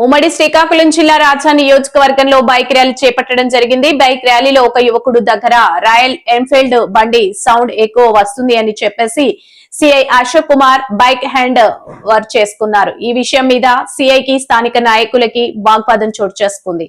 ఉమ్మడి శ్రీకాకుళం జిల్లా రాజా నియోజకవర్గంలో బైక్ ర్యాలీ చేపట్టడం జరిగింది. బైక్ ర్యాలీలో ఒక యువకుడు దగ్గర రాయల్ ఎన్ఫీల్డ్ బండి సౌండ్ ఎక్కువ వస్తుంది అని చెప్పేసి CI Ashok Kumar bike hand work చేసుకున్నారు. ఈ విషయం మీద సిఐ కి స్థానిక నాయకులకి వాగ్వాదం చోటు చేసుకుంది.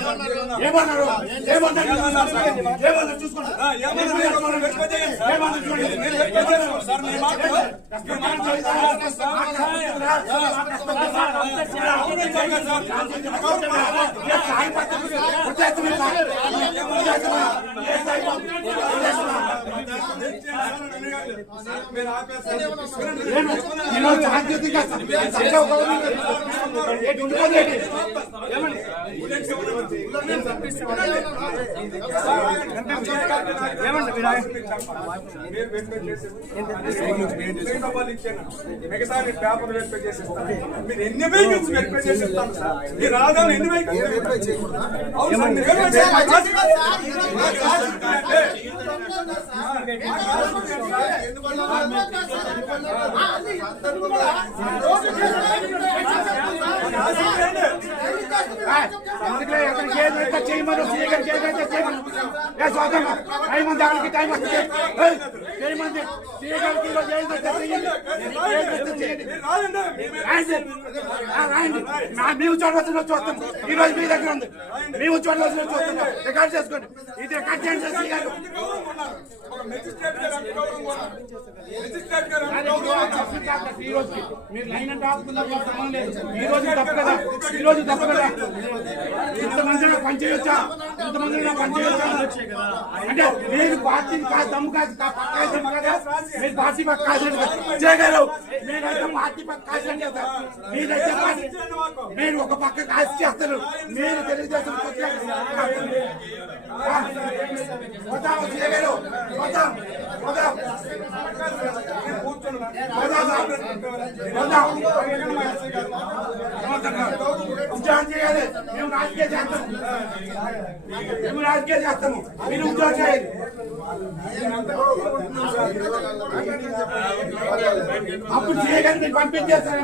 ఏమన్నారు ఏమన్నారు ఏమన్నారు చూసుకోండి మిగతా పేపర్ వెరిఫై చేసేస్తాను మీరు ఎన్ని వెహికల్స్ వెరిఫై చేసేస్తాను సార్ మీరు ఆదాయం ఎన్ని వెహికల్స్ వెరిఫై చేయకూడదా అవును సార్, మీరు చేయమని చేయమని టైం ఉంది వాళ్ళకి టైం వస్తుంది చేయమంది రాయండి మేము చూడవలసిన చూస్తాం ఈ రోజు మీ దగ్గర ఉంది. మేము చూడవలసిన చూస్తున్నాం. రికార్డ్ చేసుకోండి. ఇది రికార్డ్ చేయండి. మీరు లైన్ అంటే. ఈ రోజు కదా ఈ రోజు అంటే దమ్ము కాదు పక్క కదా మీరు పార్టీ పక్క కాదు చేయగలరు మీరైతే పార్టీ పక్క మీరైతే మీరు ఒక పక్క కాసి చేస్తారు మీరు తెలుగుదేశం చేయగలరు ఉద్యోగం చేయాలి. మేము రాజకీయ చేస్తాము. మేము రాజకీయ చేస్తాము. మీరు ఉద్యోగం చేయాలి. అప్పుడు చేయగలిగి పంపించేస్తాను